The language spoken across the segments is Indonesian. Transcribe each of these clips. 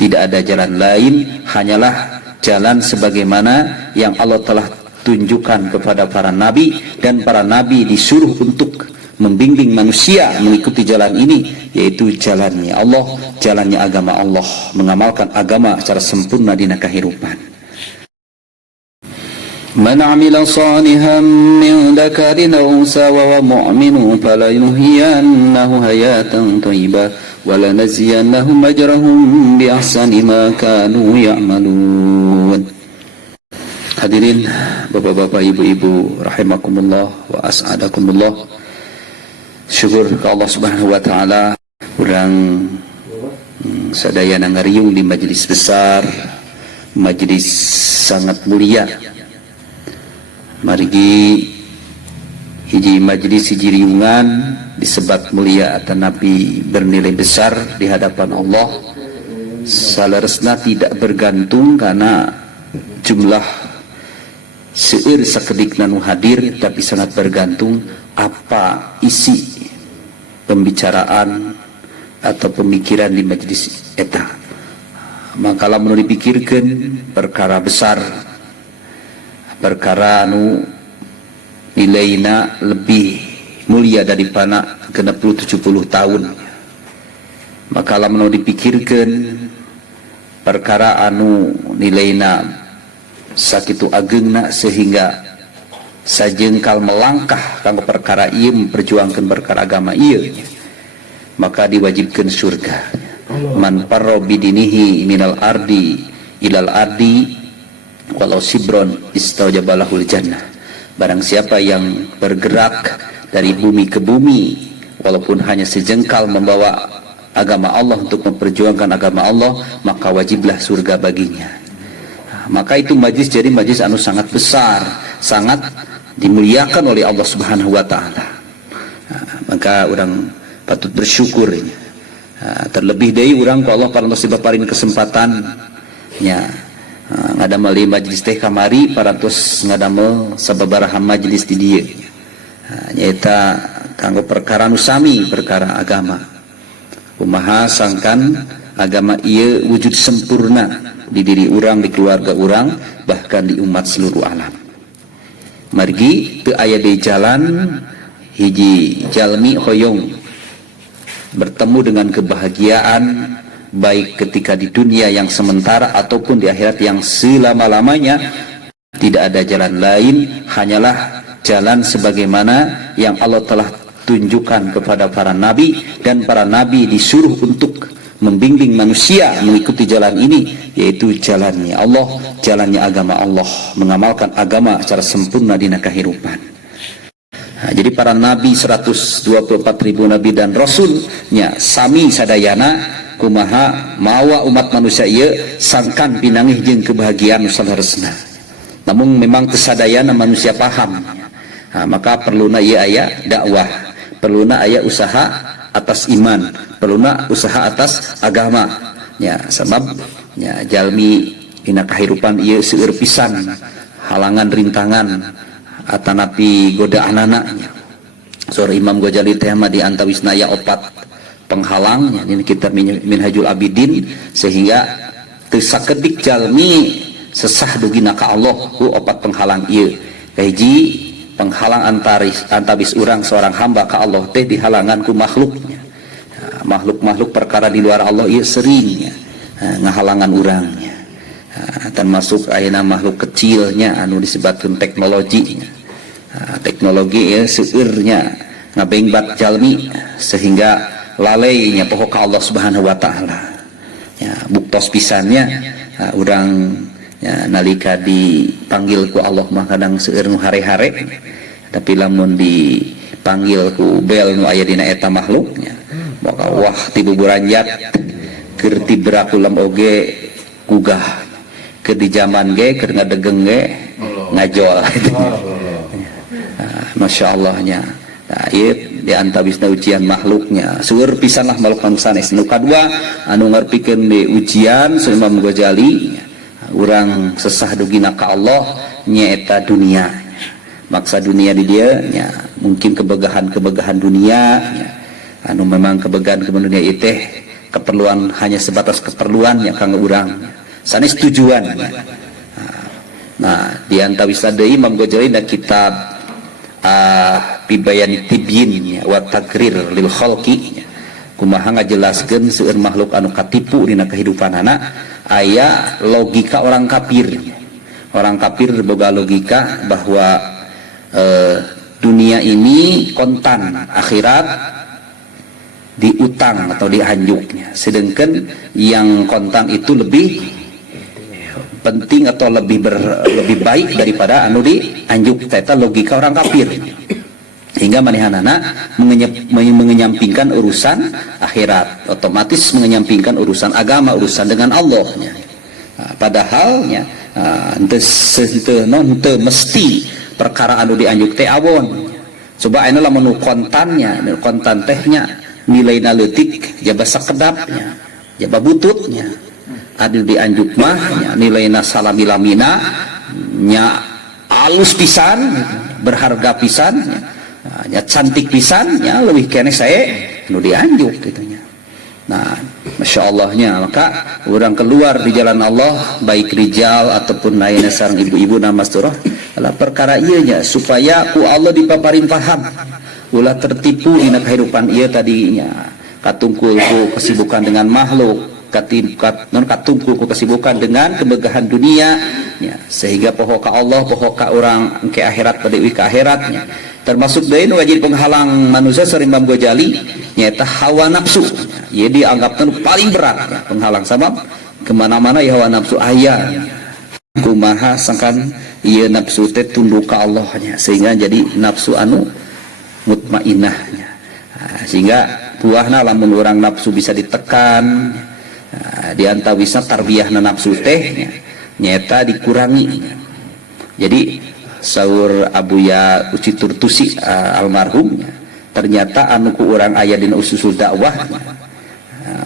tidak ada jalan lain, hanyalah jalan sebagaimana yang Allah telah tunjukkan kepada para nabi, dan para nabi disuruh untuk membimbing manusia mengikuti jalan ini, yaitu jalannya Allah, jalannya agama Allah, mengamalkan agama secara sempurna di kehidupan. Man 'amila salihan min dzakarin aw unsa wa huwa mu'minun falanuhyiyannahu hayatan thayyibah wa lanajziyannahum ajrahum bi ahsani ma kanu ya'malun. Hadirin bapak-bapak, ibu-ibu rahimakumullah wa as'adakumullah. Syukur ke Allah Subhanahu wa taala urang sadaya ngariung di majelis besar, majelis sangat mulia. Margi hiji majelis hiji riungan disebat mulia atau nabi bernilai besar di hadapan Allah. Salaresna tidak bergantung karena jumlah seueur sakedikna nu hadir, tapi sangat bergantung apa isi pembicaraan atau pemikiran di majelis eta. Maka lamun dipikirkeun perkara besar, perkara anu nilaina lebih mulia daripada 60-70 tahun, maka lamun dipikirkeun perkara anu nilaina sakitu ageungna sehingga sajengkal melangkah kanggo perkara ieu, memperjuangkan perkara agama ieu, maka diwajibkan surga. Man parra bidinihi minal ardi ilal ardi walau sibron istaujabalahul jannah. Barang siapa yang bergerak dari bumi ke bumi walaupun hanya sejengkal membawa agama Allah untuk memperjuangkan agama Allah, maka wajiblah surga baginya. Maka itu majlis jadi majlis anu sangat besar, sangat dimuliakan oleh Allah Subhanahu wa taala. Maka orang patut bersyukur. Terlebih dari orang kalau Allah parantos dipaparin kesempatan nya ngadamel majlis teh kamari, parantos ngadamel sababaraha majlis di dieu. Nyaeta kanggo perkara nu sami, perkara agama. Kumaha sangkan agama ieu wujud sempurna di diri orang, di keluarga orang, bahkan di umat seluruh alam. Margi teu aya di jalan hiji jalmi hoyong bertemu dengan kebahagiaan, baik ketika di dunia yang sementara ataupun di akhirat yang selama-lamanya. Tidak ada jalan lain, hanyalah jalan sebagaimana yang Allah telah tunjukkan kepada para nabi, dan para nabi disuruh untuk membimbing manusia mengikuti jalan ini, yaitu jalannya Allah, jalannya agama Allah, mengamalkan agama secara sempurna di kehidupan. Jadi para nabi 124.000 nabi dan rasulnya sami sadayana kumaha mawa umat manusia ieu sangkan pinangih jeung kebahagiaan salaresna. Namun memang kesadayana manusia paham. Maka perluna ieu aya dakwah, perluna aya usaha atas iman, perluna usaha atas agama. Ya, sebab ya jalmi dina kahirupan ieu seueur pisan halangan rintangan atanapi godaan anaknya. Sore Imam Ghazali teh mah di antawisna aya 4 penghalang ini kitab Minhajul Abidin, sehingga teu sakedik jalmi sesah dugina ka Allah ku 4 penghalang ieu. Hiji penghalang antawis urang seorang hamba ka Allah teh dihalangan ku makhluknya. Makhluk-makhluk perkara di luar Allah ieu sering ngahalangan urangnya. Termasuk ayeuna makhluk kecilnya anu disebutkeun teknologinya. Teknologi ya seueurnya ngabengbat jalmi sehingga lalainya poho ka Allah Subhanahu wa taala. Ya, buktos pisannya urang ya, nalika dipanggil ku Allah mah kadang seueur nu hare-hare, tapi lamun dipanggil ku bel nu aya dina eta makhluknya maka wah ti buburanjat keur tibraku lam oge gugah ke di zaman ge keur ngadegeng ge ngajol. Masya Allahnya. Nah, di antawisna ujian makhluknya seueur pisan lah makhluk anu sanes. Nu kadua anu ngarpikeun di ujian Imam Ghazali, urang sesah dugina ka Allah nyaeta dunia. Maksa dunia di dia nya mungkin kebegahan dunia anu memang kebegahan dunia itu keperluan hanya sebatas keperluannya kanggo urang sanes tujuan. Nah diantawis deui Imam Ghazali na kitab Bibayan Tibyin wa Taqrir lil Khalqi kumaha ngajelaskeun seueur makhluk anu katipu dina kehidupanana aya logika orang kafir. Orang kafir boga logika bahwa dunia ini kontan, akhirat diutang atau dianjuknya. Sedangkan yang kontan itu lebih penting atau lebih baik daripada anu dianjuk. Eta logika orang kafir. Hingga manehanana mengenyampingkan urusan akhirat, otomatis mengenyampingkan urusan agama, urusan dengan Allahnya. Padahalnya henteu mesti perkara anu dianjuk teh awon. Coba anu lamun kontannya, kontan tehnya nilainya leutik, jaba sakedapnya, jaba bututnya. Adu dianjuk mah nilainya salamilamina nya alus pisan, berharga pisan, nya cantik pisan, nya leuwih keneh sae anu dianjuk gitunya. Nah, Masya Allahnya, maka orang keluar di jalan Allah, baik rijal ataupun lainnya sareng ibu-ibu nama surah, adalah perkara ianya supaya ku Allah dipaparin paham, ulah tertipu di kehidupan ia tadinya, katungkul ku kesibukan dengan makhluk, katungkul ku kesibukan dengan kemegahan dunia, ya, sehingga poho ka Allah, poho ka orang ke akhirat pada ke akhiratnya. Termasuk dari wajib penghalang manusia sering Imam Ghazali nyata hawa nafsu. Ya dianggapkan paling berat penghalang sabab kemana-mana ya hawa nafsu ayah. Kumaha sangkan ia nafsu teh tunduk ke Allahnya sehingga jadi nafsu anu mutmainnahnya. Sehingga buahna lamun orang nafsu bisa ditekan, diantawisa tarbiyahna nafsu teh nyata dikurangi. Jadi saur Abuya Ucitur Tusi almarhum ternyata anu ku urang aya dina ususul dakwah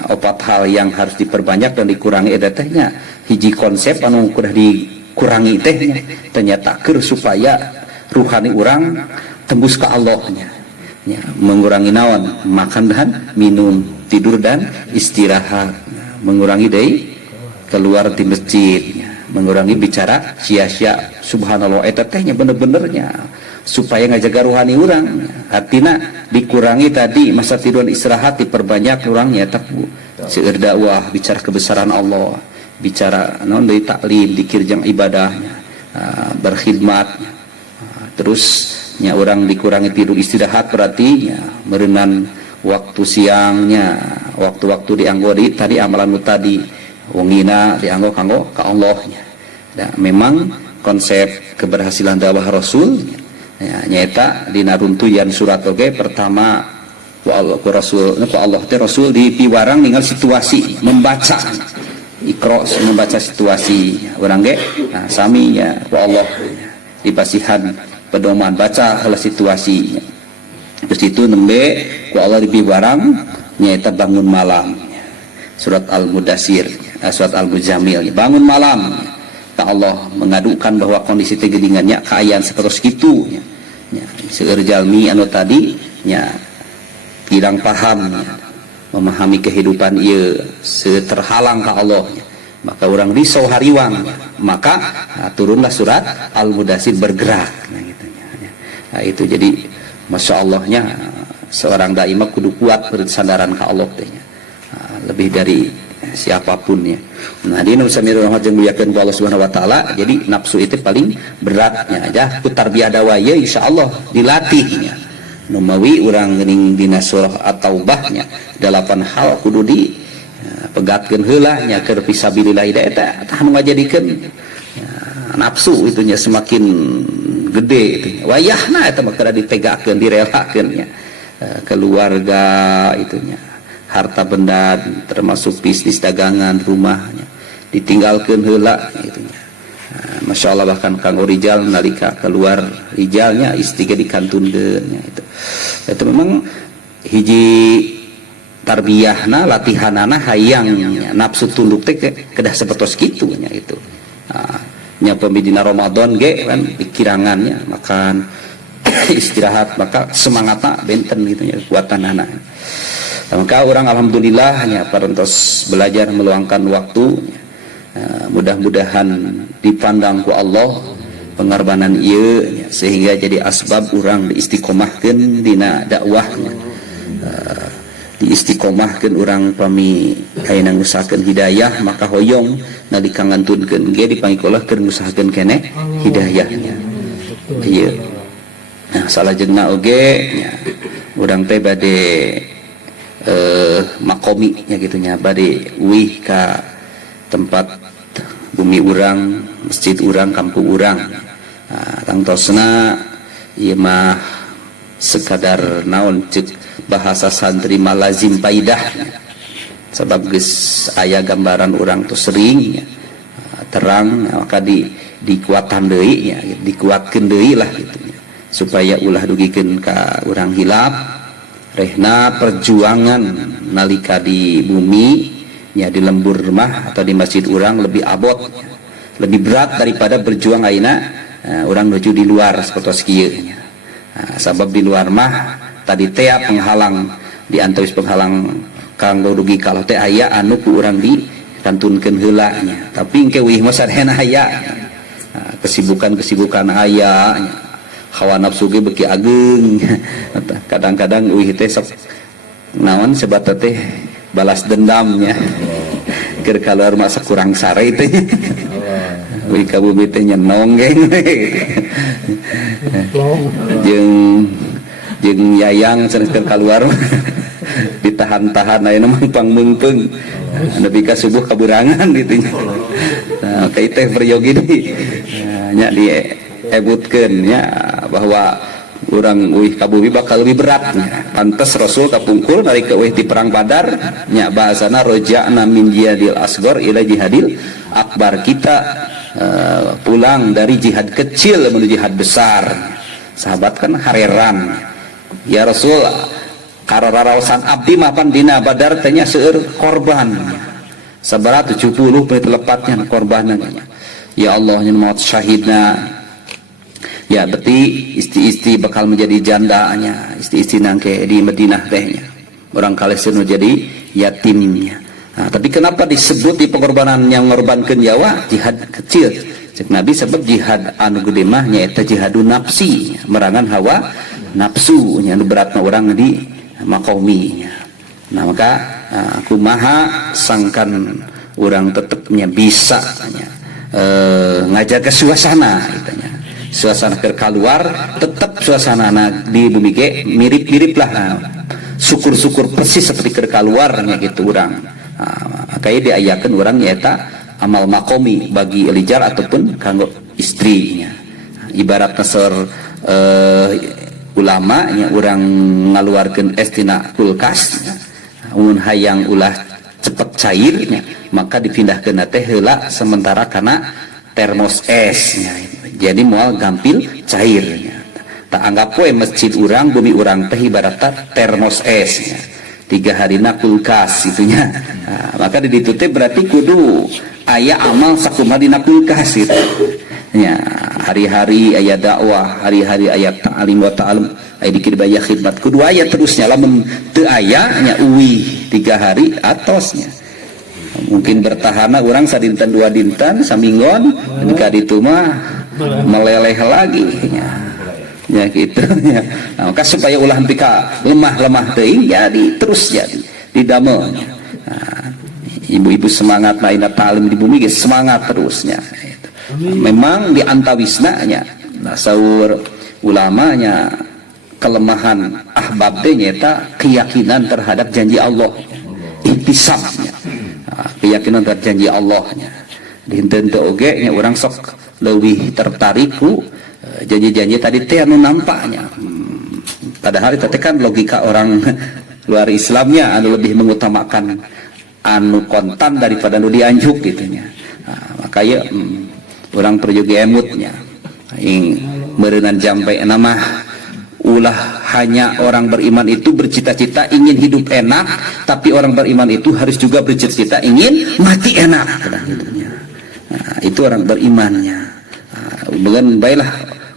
opat hal yang harus diperbanyak dan dikurangi eta tehnya hiji konsep anu kudah dikurangi tehnya ternyata keur supaya ruhani urang tembus ke Allahnya ya, mengurangi naon makan dan minum, tidur dan istirahat, mengurangi deui keluar di masjid, mengurangi bicara sia-sia. Subhanallah eta tehnya bener-benernya supaya ngajaga rohani urang, artina dikurangi tadi masa tidur istirahat, diperbanyak urangnya tapi seueur dakwah, bicara kebesaran Allah, bicara naon deui taklim, dzikir jeung ibadahnya, berkhidmat, terus nya orang dikurangi tidur istirahat berarti ya, merenang waktu siangnya, waktu-waktu dianggo di tadi amalan tadi wongina dianggo kanggo ka Allahnya. Nah, memang konsep keberhasilan dakwah Rasul ya, nyata dina runtuyan surat oge pertama ku Allah teh Rasul di piwarang ningali situasi membaca ikro membaca situasi urang ge nah, sami ya ku Allah di pasihan pedoman baca heula situasi terus itu nembe ku Allah di piwarang nyata bangun malam surat Al-Mudassir surat Al-Muzamil bangun malam ka Allah mengadukan bahwa kondisi tegedingannya keayaan seperti itu ya, seueur jalmi anu tadi nya kirang paham ya, memahami kehidupan ieu terhalang ka Allah ya, maka orang risau hariwang ya, maka turunlah surat Al-Mudassir bergerak nah, gitu, ya. Nah, itu jadi Masya Allahnya seorang dai mah kudu kuat bersandaran ka Allah teh lebih dari siapapun ya. Nah di Nabi Samirul Rahmat yang muliakan Allah Subhanahu Wa Taala. Jadi nafsu itu paling beratnya aja. Tarbiyah dawaya Insya Allah dilatihnya. Numawi orang gening dina surah At-Taubahnya 8 hal kudu di pegatkeun heula nya keur fisabilillah eta tah nu ngajadikeun nafsu itunya semakin gede itu. Wayahna eta mah kada dipegakeun direlakeun nya. Keluarga itunya. Harta benda termasuk bisnis dagangan rumahnya ditinggalkan heula gitu. Masya Allah bahkan kanggo rijal nalika keluar rijalnya istri dikantunkeun itu. Itu memang hiji tarbiyahna latihanana hayang nafsu tunduk teh kedah sapertos kitu nya itu. Nya pembidina Ramadan ge kan pikirangannya makan istirahat maka semangatna benten gitu nya kuatanana. Maka orang alhamdulillah nya parantos belajar meluangkan waktu, mudah-mudahan dipandang ku Allah pengorbanan ieu sehingga jadi asbab orang diistiqomahkeun dina dakwahnya, diistiqomahkeun orang pami ayeuna ngusahakeun hidayah, maka hoyong nalika ngantunkeun ge dipangikulah keur ngusahakeun keneh hidayahnya. Ieu nah salajengna oge nya urang teh bade makomi nya gitu nya, bade uih ka tempat bumi urang, masjid urang, kampung urang. Tangtosna ieu mah sekadar naon cek bahasa santri mah lazim paidah, sebab geus aya gambaran urang tuh sering terang, maka dikuatan deui nya, dikuatkeun deui lah gitu nya, supaya ulah dugikeun ka urang hilap rehna perjuangan nalika di bumi nya, di lembur mah atau di masjid urang lebih abot, lebih berat daripada berjuang ayeuna orang menuju di luar sapertos kieu nya. Sabab di luar mah tadi teh penghalang di antawis penghalang kanggo dugi kalau teh aya anu ku urang dikantunkeun heula nya, tapi engke weuih mah sadayana aya. Kesibukan-kesibukan aya nya, hawa nafsu ge beuki ageung. Kadang-kadang weuih teh sok naon sebat teh balas dendamnya. Keur kaluar mah sakurang sare teh. Wih ka bumi teh nyenong geng. Jeung yayang cenah keur kaluar ditahan-tahan ayeuna mah pangmeungpeung. Nepi ka subuh kaburangan gitu nya. Nah, kai teh peryogi deui. Nya diebutkeun nya bahwa urang uih ka bumi bakal lebih berat nya. Pantes Rasul kapungkul nalika uih di perang Badar nya bahasana roja'na min jihadil asghar ila jihadil akbar, kita pulang dari jihad kecil menuju jihad besar. Sahabat kan hareran, ya Rasul kararaosan abdi mapan dina Badar tanya seueur korban sabaraha 70 menit lepatnya korbanna. Ya Allah nya maut syahidna, ya berarti isti-isti bakal menjadi jandanya, isti-isti nangke di Madinah tehnya orang kalesir jadi yatimnya. Nah, tapi kenapa disebut di pengorbanan yang mengorbankan nyawa jihad kecil? Cek Nabi sebab jihad anu gede mah nyaeta jihadun nafsi, merangan hawa nafsu nya anu beratna urang di makomi. Nah maka kumaha sangkan urang tetepnya bisa ngajaga suasana kitanya. Suasana keur kaluar tetap suasana di bumi ge mirip-mirip lah, syukur-syukur persis seperti keur kaluarnya gitu urang. Makanya diayakan orang nyata amal makomi bagi elijar ataupun kanggo istrinya. Ibarat nasar ulama nya orang ngaluarkeun es tina kulkas, mun hayang ulah cepet cairnya maka dipindahkeun teh heula sementara kana termos esnya. Jadi moal gampil cairnya. Tak anggap we masjid urang bumi urang teh ibaratna termos esnya. 3 harina kulkas itunya. Nah, maka di ditu teh berarti kudu aya amal sakumaha dina kulkas itu. Ya, hari-hari aya dakwah, hari-hari aya ta'lim wa ta'alum, aya dikir bayah khidmat kudu aya terusnya, lamun teu aya nya uwih 3 hari atosnya. Mungkin bertahana orang sadinten 2 dinten saminggon ketika ditu mah meleleh lagi ya gitu ya. Nah, maka supaya ulah pika lemah-lemah teuing jadi terus jadi didamel. Nah, ibu-ibu semangat maina talim di bumi ge semangat terusnya. Memang di antawisna nya nah saur ulamanya kelemahan ahbab teh nyata keyakinan terhadap janji Allah, ihtisabnya. Nah, keyakinan terhadap janji Allahnya. Dinten teu oge nya urang sok leuwih tertarik ku janji-janji tadi teh anu nampaknya. Padahal itu kan logika orang luar Islamnya anu lebih mengutamakan anu kontan daripada anu dianjuk gitunya. Nah, makanya orang perjugi emutnya ing meureunnan jampe nama ulah hanya orang beriman itu bercita-cita ingin hidup enak, tapi orang beriman itu harus juga bercita-cita ingin mati enak. Nah, itu orang berimannya. Dengan baiklah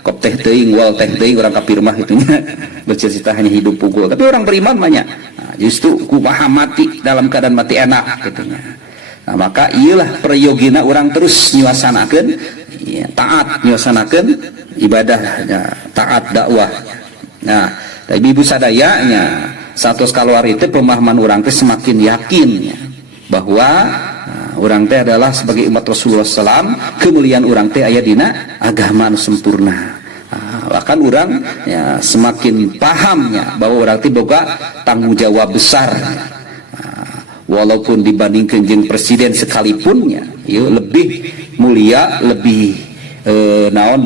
kop teh teuing wal teh teuing orang kafir mah itunya bercita-cita hanya hidup pukul, tapi orang beriman banyak. Nah, justru kumaha mati dalam keadaan mati enak gitunya. Nah, maka iyalah prayogina orang terus nyuasanakeun ya, taat nyuasanakeun ibadahnya, taat dakwah. Nah, dari ibu sadayanya satu keluar itu pemahaman orang teh semakin yakin ya, bahwa orang teh adalah sebagai umat Rasulullah SAW, kemuliaan orang teh aya dina agama anu sempurna. Bahkan orang ya, semakin pahamnya bahwa orang teh boga tanggung jawab besar. Walaupun dibandingkan jeung presiden sekalipun ya, lebih mulia, lebih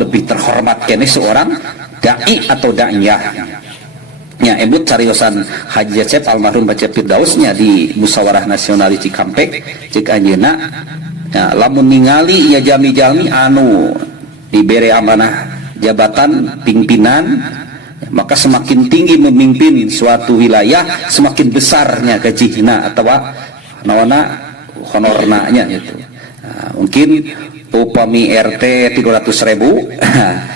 lebih terhormat kene seorang dai atau daiyah. Ya, ebut cariosan Haji Acep almarhum baca Firdausnya di Musyawarah Nasional di Cikampek cek anjeunna ya, lamun ningali ya jami-jami anu dibere amanah jabatan pimpinan ya, maka semakin tinggi memimpin suatu wilayah semakin besarnya gajihna atau nawana honorna nya gitu. Nah, mungkin upami RT 300.000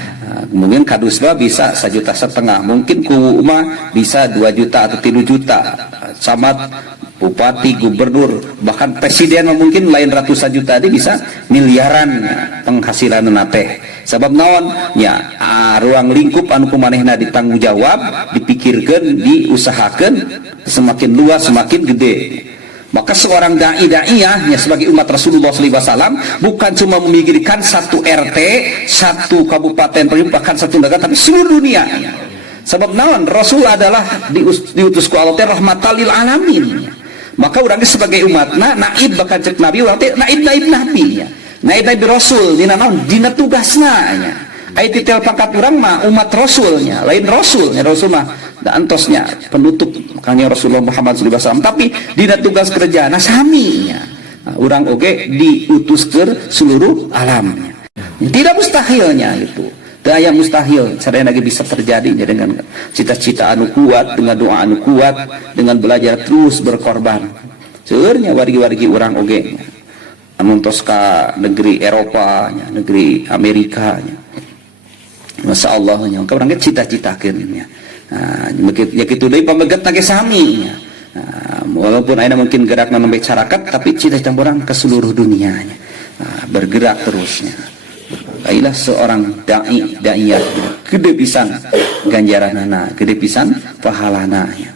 mungkin kadusba bisa 1,5 juta, mungkin kuma bisa 2 juta atau 3 juta, camat, bupati, gubernur, bahkan presiden mungkin lain ratusan juta dia bisa miliaran penghasilan nate. Sebab naon ya ruang lingkup anu kumanehna ditanggung jawab, dipikirkan, diusahakan semakin luas semakin gede. Maka seorang daiyah sebagai umat Rasulullah SAW bukan cuma memikirkan satu RT, satu kabupaten, bahkan satu negara, tapi seluruh dunia. Sebab naon Rasul adalah diutus ku Allah rahmatan lil alamin. Maka orangnya sebagai umatna naib bakal cek nabi, orang teh naib nabi ya. Naib Rasul dina naon dina tugasna nya. Ai titel pangkat urang mah umat Rasulnya, lain Rasulnya, Rasul mah da antosnya penutup kangge Rasulullah Muhammad SAW, tapi dina tugas kerjana saminya. Nah, urang oge diutus ke seluruh alamnya. Tidak mustahilnya itu. Daya mustahil, sadaya lagi bisa terjadi dengan cita-cita anu kuat, dengan doa anu kuat, dengan belajar terus berkorban. Seurnya wargi-wargi urang oge anuntos ka negeri Eropa, negeri Amerika. Masya Allah, maka orangnya cita-citakan ya. Nah, ya gitu deh pamegat nage sami ya. Nah, walaupun ada mungkin gerak dalam masyarakat, tapi cita-cita orang ke seluruh dunianya. Nah, bergerak terusnya. Inilah seorang daiyah gede pisan ganjaranana, gede pisan pahalana ya.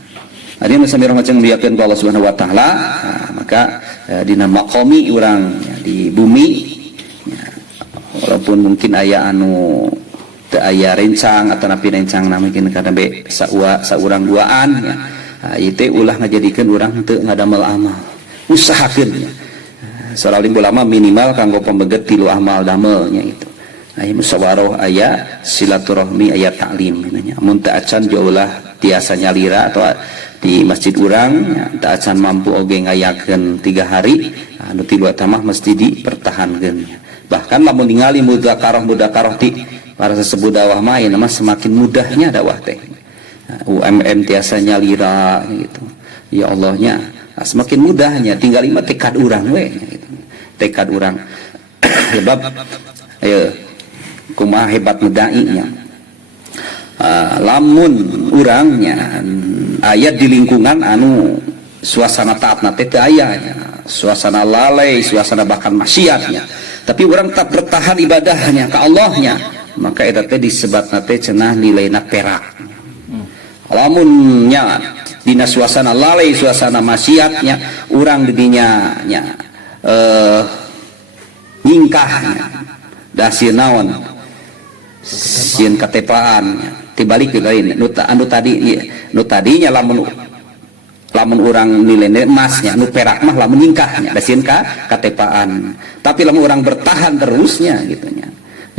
Ada yang sambil macam melihatkan Allah Subhanahu wa taala, maka dina maqami urang ya, di bumi ya, walaupun mungkin aya anu aya rencang atau napi rencang na mungkin kada be saurang duaan ya. Itu ulah ngajadikeun urang teu ngadamel amal. Usahakeun ya. Salalin ulama minimal kanggo pembeget 3 amal damelnya itu. Aya musyawarah, aya silaturahmi, aya taklim nya. Mun teu acan jaulah tiasa nyalira atau di masjid urang ya, teu acan mampu oge ngayakeun 3 hari, anu 3 tamah mesti dipertahankeun. Bahkan lamun ningali mudzakarah ti para sesepuh dakwah main nama semakin mudahnya dakwah teh. UMM tiasa nyalira gitu. Ya Allahnya semakin mudahnya tinggal lima tekad urang we gitu. Tekad urang. Sebab ayo kumaha hebat dai-nya. Lamun urangnya ayat di lingkungan anu suasana taat nate teu aya nya. Suasana lalai, suasana bahkan maksiatnya. Tapi orang tetap bertahan ibadahnya ke Allahnya, maka eta teh disebatna teh cenah nilaina perak. Lamunnya dina suasana lalai, suasana maksiatnya, urang didinya nya nyingkahnya dasieun naon sieun katepaan tibalik lain anu tadinya lamun urang nilai emasnya nu perak mah lamun nyingkahnya dasieun ka katepaan. Tapi lamun urang bertahan terusnya gitunya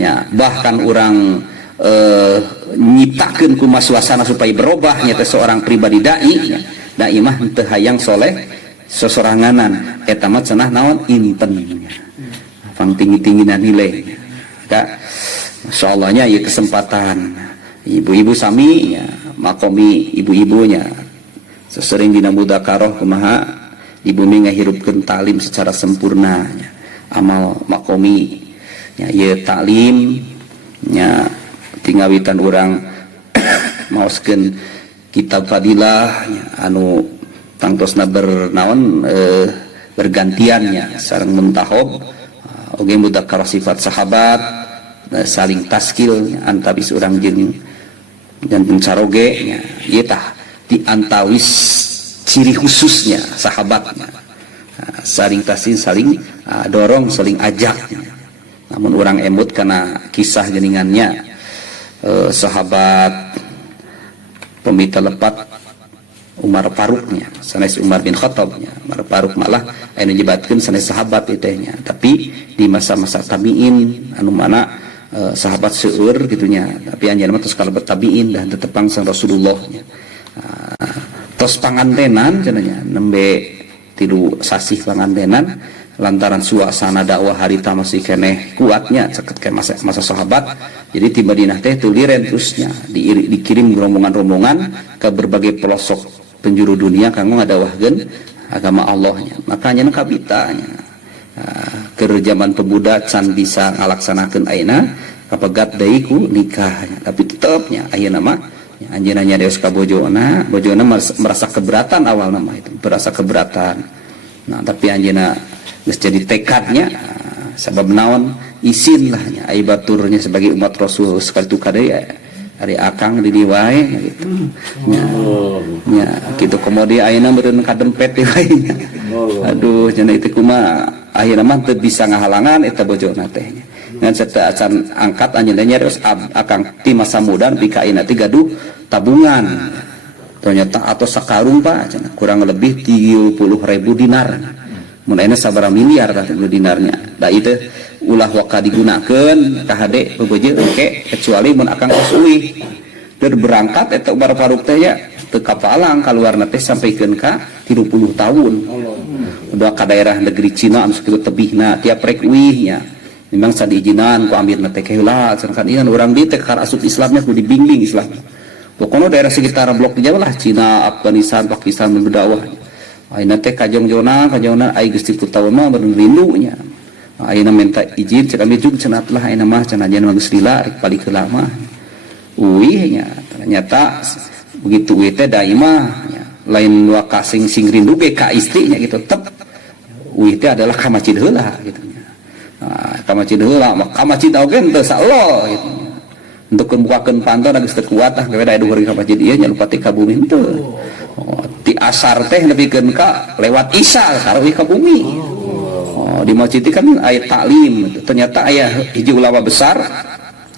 ya, bahkan urang nyiptakeun kumaha suasana supaya berubah nyata seorang pribadi dai ya. Dai mah teu hayang soleh sosoranganan eta mah cenah naon inten ya. Pang tinggi-tingginan nilai ya. Masyaallah-nya ieu kesempatan ibu-ibu sami ya, makomi ibu-ibunya sesering dina mudzakarah kumaha di bumi ngahirupkeun taklim secara sempurna ya. Amal makomi ya, ieu taklim nya tingawitan urang maoskeun kitab fadilah ya, anu tangtosna bernaon bergantiannya sareng muntahob oge mudzakkar sifat sahabat saling taskil antabis urang jeung janten caroge nya ieu tah diantawis ciri khususnya sahabatnya saling tasin saling dorong saling ajak. Namun orang emut karena kisah geningannya sahabat pembita lepat Umar Faruknya sanes Umar bin Khattabnya. Umar Faruk malah anu nyebatkeun sanes sahabat itehnya, tapi di masa-masa tabiin anu mana sahabat seueur gitunya, tapi anjeunna tos kalebet tabiin dan tetepang sang Rasulullah nya. Tos pangantenan cenanya nembe 3 sasih pangantenan lantaran suasana dakwah harita masih keneh kuatnya ceket ke masa sahabat, jadi di Madinah teh teu liren terusnya dikirim rombongan-rombongan ke berbagai pelosok penjuru dunia kanggo ngadawahkeun agama Allahnya. Makanya kabitanya ke zaman pemuda can bisa ngalaksanakeun ayeuna kapegat deui ku nikahnya, tapi tetepnya ayeuna mah anjeunna nyareos ka bojona merasa keberatan awal nama itu merasa keberatan. Nah tapi anjeunna geus jadi tekadnya sabab naon isin lah nya ai baturnya sebagai umat Rasul sekali tu kadeu ari akang di wae gitu nya kitu komodi ayeuna meureun kadempet di wae nya aduh cenah itu kumaha ayeuna mah teu bisa ngahalangan eta bojona teh ngan serta acan angkat anjeunna nyareos akang ti masa muda nepi ka ayeuna teh gaduh tabungan ternyata atau sakarung Pak cenah kurang lebih 30.000 dinar mun ayeuna sabaraha miliar tah dinarnya da ieu ulah waka digunakeun ka hade bebeuje oke kecuali mun akang geus uih keur berangkat eta Umar Faruk teh ya teu kapalang kaluarna teh sampikeun ka 30 tahun udah ka daerah negeri Cina anu sakitu tebihna tiap rek uih nya memang sadiijinan ku amirna teh heula cenah kan urang di teh ka asup Islamnya kudu dibimbing Islam pokona daerah sekitar blok Jawa lah Cina Afghanistan Pakistan berdakwah ayeuna teh kajong jona ai geus 10 tahun mah beureun rindu nya ayeuna minta izin cek kami juk cenah lah ayeuna mah cenah jan geus lila rek balik heula mah uih nya ternyata begitu uih teh da imah lain wakasing sing rindu ge ka istrinya gitu tetep uih teh adalah ka masjid heula gitu nya ka masjid heula mah ka masjid oge teu saello gitu untuk membukakeun pantau geus teu kuat tah beda duhur ka masjid ieu nya lupa teh ka bumi teu ti asar teh nepikeun ka lewat isya taruh ka bumi. Di masjid kan ayat taklim, ternyata ayah hiji ulama besar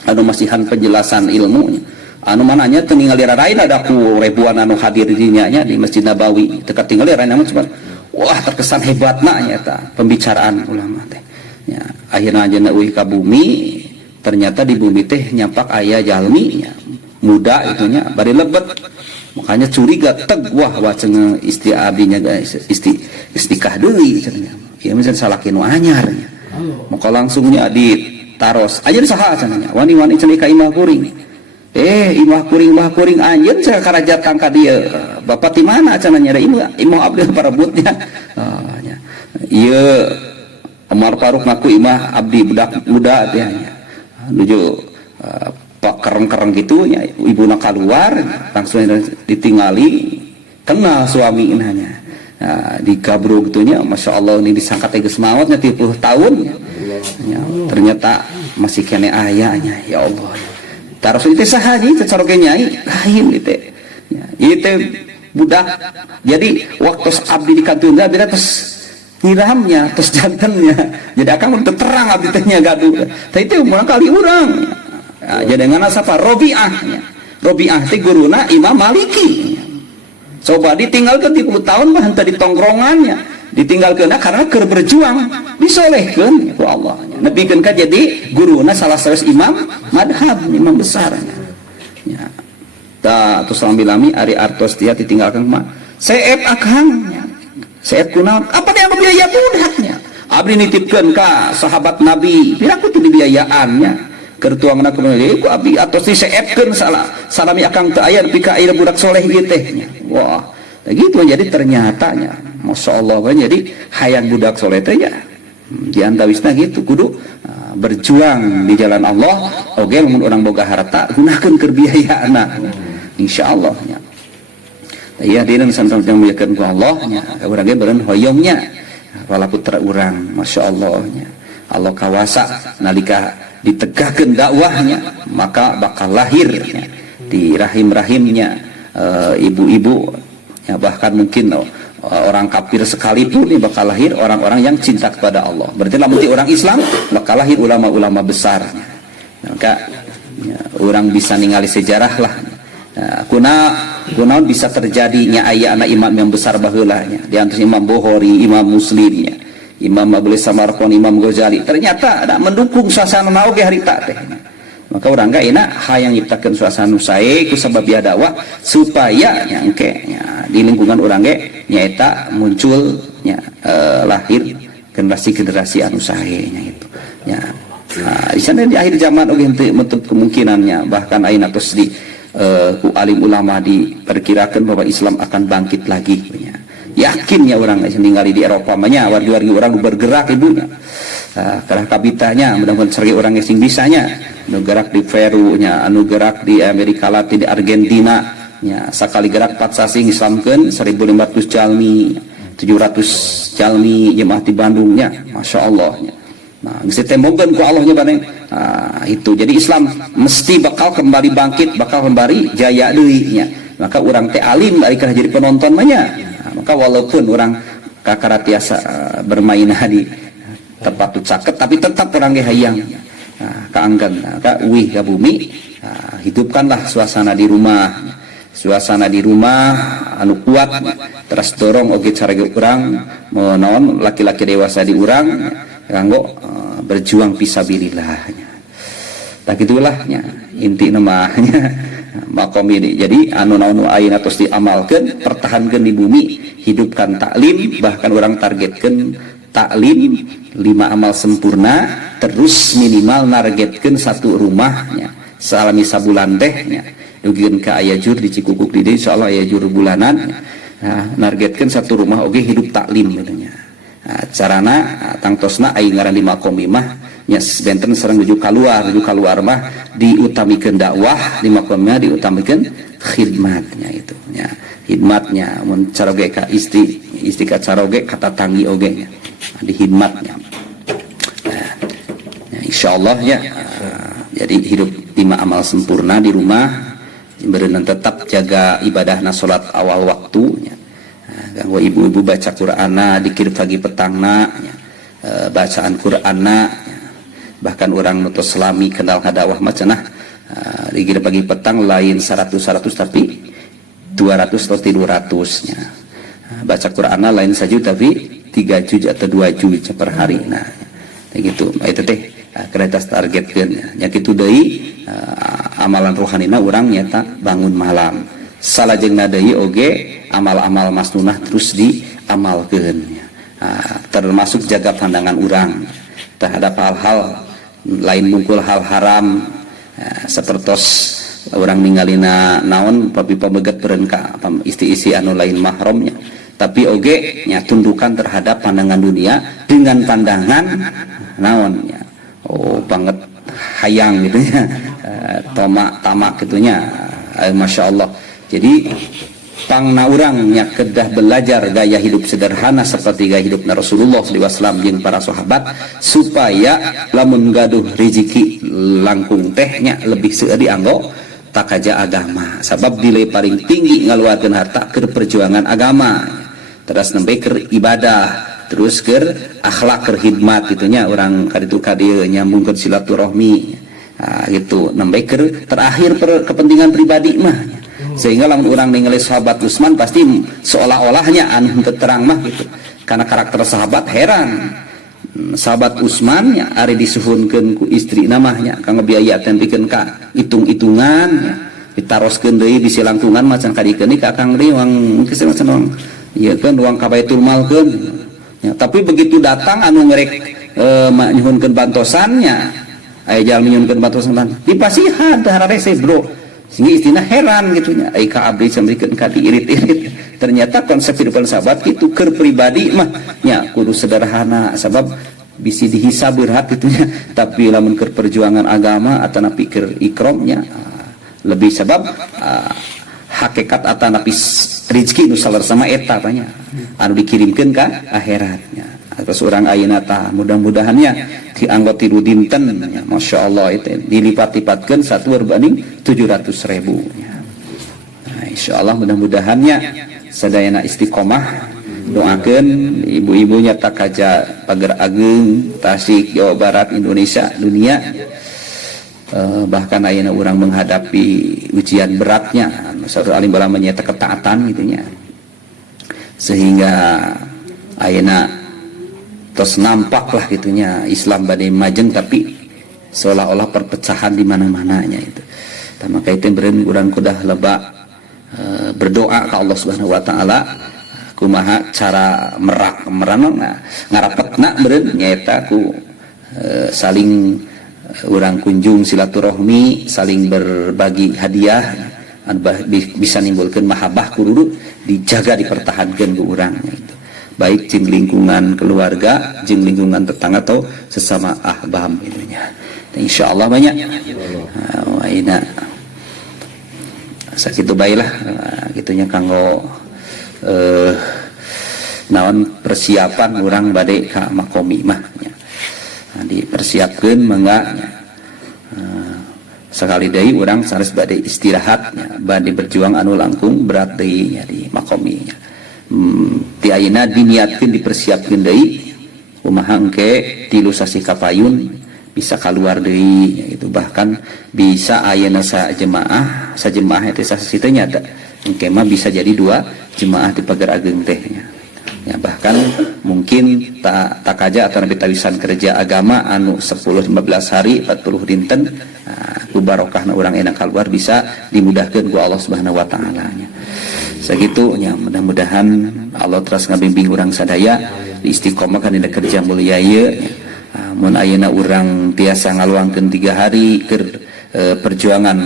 anu masihan penjelasan ilmu anu mananya teu ningali rarain ada ku ribuan anu hadir di nya di Masjid Nabawi teu katingali rarain cuma wah terkesan hebatna nya eta pembicaraan ulama teh nya akhirna ajeuna euy ka bumi ternyata di bumi teh nyapak aya jalmi nya muda itunya bari lebet makanya curiga teg wah cenah istri abdinya guys istikah deui cenah ya misalnya salah kinu anyar maka langsungnya ditaros aja saha cenanya wani-wani cenah ka imah kuring imah kuring anjeun saya karajatan ka dieu bapak di mana cenanya imah abdi parebutnya ieu Umar Faruk ngaku imah abdi budak muda teh nya nuju pak kereng-kereng gitu nya ibuna keluar langsung ditinggali kenal suami inanya di kabro gitunya Masya Allah ini disangka teges mautnya 30 tahun ya, ternyata masih kene ayahnya ya Allah taruh itu sahaji cacaroge nyai lain itu ya, itu budak jadi waktu abdi di kantuna beda terus nyiramnya terus jantannya jadi akan terang abdi tehnya gaduh tapi itu mulai kali orang ya, jadi dengan siapa Robi'ah itu guruna Imam Maliki coba ditinggalkan 30 tahun mah henteu di tongkrongannya ditinggalkan karena keur berjuang disolehkeun ku Allah nepikeun ka jadi guruna salah satu imam madhab imam besar nya ta terus lami ari artos dia ditinggalkan mah seep akang seep kunaon apa dia biaya budaknya abdi nitipkeun ka sahabat Nabi piraku teu dibiayaannya keur tuangna kemudian ku abdi atos diseepkeun salami akang teu aya nepi ka aya budak soleh ieu teh nya wah gitu jadi ternyata nya Masya Allah kan jadi hayang budak soleh teh ya diantawisna gitu kudu berjuang di jalan Allah oge mun urang boga harta gunakeun keur biayaana insyaallah nya iya dina santan yang muliakeun ku Allah nya urang ge beureun hoyongnya wala putra urang masyaallah nya Allah kawasa nalika ditegahkeun dakwahnya maka bakal lahir nya di rahim-rahimnya ibu-ibu ya, bahkan mungkin orang kafir sekalipun ini bakal lahir orang-orang yang cinta kepada Allah. Berarti lamun ti orang Islam bakal lahir ulama-ulama besar. Maka ya, orang bisa ningali sejarah lah. Ya, kuna bisa terjadinya aya anak imam yang besar baheulanya. Di antara Imam Bukhari, Imam Muslimnya, Imam Abu Samarqand, Imam Ghazali. Ternyata ada mendukung suasana oge harita teh. Maka orang gak enak hayang nyiptakeun suasana sae ku sabab biaya dakwah supaya nyangke nya, di lingkungan orang ge nyaeta muncul nya lahir generasi-generasi anu sae nya itu nya. Nah, di sana di akhir zaman oge henteu menutup kemungkinannya bahkan ayeuna tos di ku alim ulama diperkirakan bahwa Islam akan bangkit lagi nya. Yakinnya orang ningali di Eropa mah nya wargi-wargi orang bergerak ibunya. Karena kabitanya mudah-mudahan sergi orang yang bisanya anu gerak di Peru nya anu gerak di Amerika Latin di Argentina nya sakali gerak 4 sasi ngislamkeun 1500 jalmi 700 jalmi jemaah di Bandung nya masyaallah nya. Nah geus temongkeun ku Allah nya bareng itu jadi Islam mesti bakal kembali bangkit bakal kembali jaya deui nya. Maka urang teh alim ari kana jadi penonton mah nya. Maka walaupun orang kakaratiasa bermain di tempat caket tapi tetap orang ge hayang kaanggan ka uih ka bumi hidupkanlah suasana di rumah anu kuat terus dorong oge carage urang menaon laki-laki dewasa di urang kanggo berjuang fisabilillah nya tak gitulah nya intina mah nya makom ini jadi anu naon ayeuna tos diamalkeun pertahankeun di bumi hidupkan taklim bahkan orang targetkeun taklim 5 amal sempurna terus minimal nargetkeun 1 rumahnya salami sabulan teh nya dugieun ka aya jur di Cikukuk di dieu insyaallah aya jur bulanan nargetkeun 1 rumah oge hidup taklim nya carana tangtosna aya ngaran di makom imah nya benten sareng nuju kaluar mah diutamikeun dakwah di makomnya diutamikeun khidmatnya itu nya khidmatnya mun caroge ka istri ka caroge kata tanggi oge nya di khidmatnya insyaallah ya jadi hidup 5 amal sempurna di rumah berenang tetap jaga ibadahna salat awal waktunya ganggu ibu-ibu baca Qur'ana dikir pagi petangna bacaan Qur'ana bahkan orang nutus selami kenal kadawah macenah dikir pagi petang lain 100 tapi 200 atau 200 nya baca Qur'ana lain saja tapi 3 juz atau 2 juz per hari nah gitu itu teh kereta targetkeun nya kitu deui amalan rohanina urang nyata bangun malam salajengna deui oge amal-amal masnunah terus diamalkeun termasuk jaga pandangan urang terhadap hal-hal lain mungkul hal haram sapertos urang ningalina naon papi pamegat beureun ka isti-isti anu lain mahramnya tapi oge nya tundukan terhadap pandangan dunia dengan pandangan naonnya banget hayang gitu ya tamak gitunya Masya Allah jadi pangna urangnya kedah belajar gaya hidup sederhana seperti gaya hidup Rasulullah SAW jeung para sahabat supaya lamun gaduh rezeki langkung tehnya lebih seueur dianggo takaja agama sabab nilai paling tinggi ngaluarkeun harta ke perjuangan agama terus nembe ke ibadah terus ke akhlak ke khidmat gitunya orang kaditu kadieu nyambungkeun silaturahmi gitu nembe ke terakhir kepentingan pribadi mah sehingga lamun urang ningali sahabat Utsman pasti seolah-olahnya anu terang mah gitu karena karakter sahabat heran sahabat Utsman nya ari disuhunkeun ku istri namanya kanggo biayakeun pikeun ka hitung-hitungan ditaroskeun deui di silangkungan macan kadikeun ka Kang deui wang geus macan ieu kan ruang ka Baitul Mal keun ya, tapi begitu datang anu ngerek nyuhunkeun bantosannya aya jalmi nyuhunkeun bantosan dipasihan teh hararese bro sehingga istilah heran gitunya ai ka abdi samrikeun ka diirit-irit ternyata konsep kehidupan sahabat itu keur pribadi mah nya kudu sederhana sabab bisi dihisab berat gitunya tapi lamun keur perjuangan agama ataupun pikir ikromnya lebih sebab hakikat atanapi rezeki nu sama eta tanya anu dikirimkeun ka akhiratnya. Terus orang ayeuna tah mudah-mudahannya dianggot tilu dinten ya, Masya Allah itu dilipat-lipatkeun satur banding 700.000 ya. Nah, insya Allah mudah-mudahannya sadayana istiqomah doakeun ibu-ibunya takaja pager ageng Tasik Jawa Barat Indonesia dunia. Bahkan ayeuna urang menghadapi ujian beratnya saudara alim bala menyata ketaatan gitunya, sehingga ayeuna tos nampak lah gitunya Islam bade majeng tapi seolah-olah perpecahan di mana-mananya itu. Maka itu beureun urang kudah lebak berdoa ke Allah Subhanahu wa taala kumaha cara merana ngarapetna beureun nyaeta ku saling urang kunjung silaturahmi, saling berbagi hadiah, bisa nimbulkan mahabbah kudu dijaga dipertahankan ku urang gitu. Baik jeung lingkungan keluarga, jeung lingkungan tetangga atau sesama ahbab itunya. Insyaallah banyak. Aina sakitu bae lah gitunya kanggo naon persiapan urang bade ka makomi mah nya. Dipersiapkan mangga sekali deui urang sanes bade istirahat nya, bade berjuang anu langkung berat deui nya di makomi nya. Ti ayeuna diniatkeun dipersiapkeun deui kumaha engke 3 sasi kapayun bisa keluar deui nya itu, bahkan bisa ayeuna sajemaah eta sasi teh nya engke mah bisa jadi 2 jemaah di pagar ageng teh nya. Ya, bahkan mungkin tak aja atau nabi tawisan kerja agama anu 10-15 hari 40 dinten ku barokahna urang enak keluar bisa dimudahkan ku Allah Subhanahu wa taala nya. Sakitu nya mudah-mudahan Allah terus ngabimbing urang sadaya istiqomah kana dina kerja mulia ieu nya. Mun ayeuna urang tiasa ngaluangkeun 3 hari keur perjuangan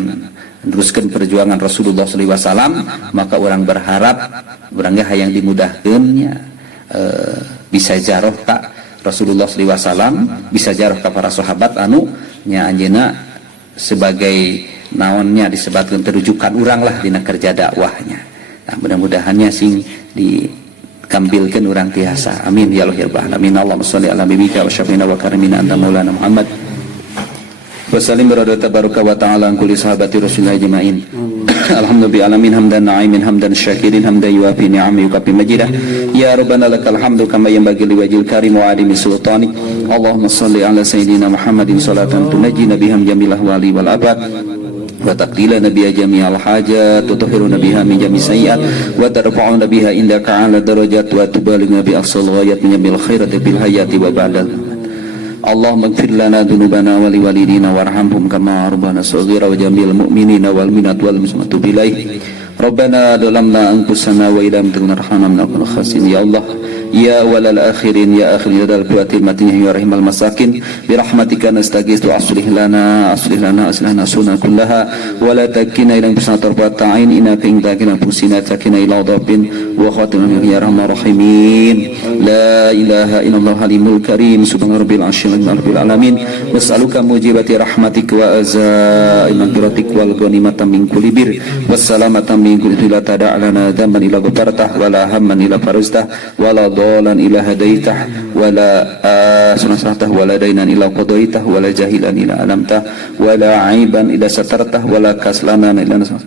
teruskan perjuangan Rasulullah SAW, maka orang berharap orangnya hayang dimudahkannya bisa jaroh ka Rasulullah SAW, bisa jaroh ka para sahabat anu nya anjeuna sebagai naonnya disebutkan terujukan orang lah dina kerja dakwahnya. Nah, mudah-mudahannya sing dikambilkan orang tiasa. Amin ya Allah ya Rabbal alamin. Allahumma sholli ala nabiyika wa syafina wa karimina anta maulana Muhammad wasallim baradata baraka wa ta'ala an kulli sahabati rasulillah jema'in. Alhamdulillah alamin hamdan na'imin hamdan syakirin hamdan yuafi ni'ami yukafi majidah ya rabbana lakal hamdu kama yanbaghi liwajhil karim wa adimi sultanik. Allahumma salli ala sayyidina Muhammadin salatan tunajjina biham jamilah wali wal abad wa taqdila nabiyya jami'al hajat wa tuhiruna biha min jami' sayyi'at wa tarfa'una biha indaka 'ala darajat wa tubalighuna bi aqsal ghayat min bil khairati bil hayati wa ba'dal. Allahumma ighfir lana dhunubana wa liwalidina warhamhum kama rabbana shaghira wa jamil mu'minina wal mu'minat wal muslimatu bilaih. Rabbana dalamna anfusana wa idam tunarhamna minal khasirin. Ya Allah ya walal akhirin ya akhirin dal kuatil matin ya rahimal masakin bi rahmatika nastaghits wa aslih lana sunnah kullaha wa la takina ila bisnatar ta'in innaka intakina pusina takina ila dhabbin wa khatimuna ya rahman rahimin. La ilaha illallah halimul karim subhana rabbil rabbil alamin. Nas'aluka mujibati rahmatik wa azai maghfiratik wal ghanimata min kulli bir wassalamata min kulli la tada'lana dhanban ila ghafartah wa la hamman ila farajtah wa la dhalan ila hadaitah wa la sunasatah wa la dainan ila qadaitah wa la jahilan ila alamtah wa la aiban ila satartah wa la kaslanan ila nasah.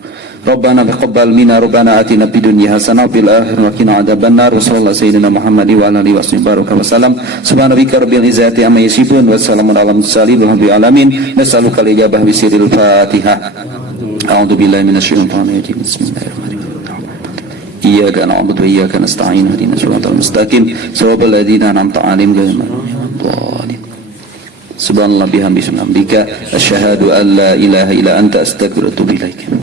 Rabbana taqabbal minna rabbana atina fid dunya hasanah wa fil akhirati wa qina adzabannar. Sallallahu sayyidina Muhammad wa ala alihi wa sallam. Subhana rabbika rabbil izzati amma yasifun wa salamun alal mursalin walhamdulillahi alamin. Nas'aluka al-ijabah bi sirril Fatihah. A'udzu billahi minasyaitonir rajim. Bismillahirrahmanirrahim. Iyyaka na'budu wa iyyaka nasta'in ihdinas siratal mustaqim siratal ladzina an'amta 'alaihim ghairil maghdubi 'alaihim. Subhanallah bihamdihi asyhadu an la ilaha illa anta astaghfiruka wa atubu ilaik.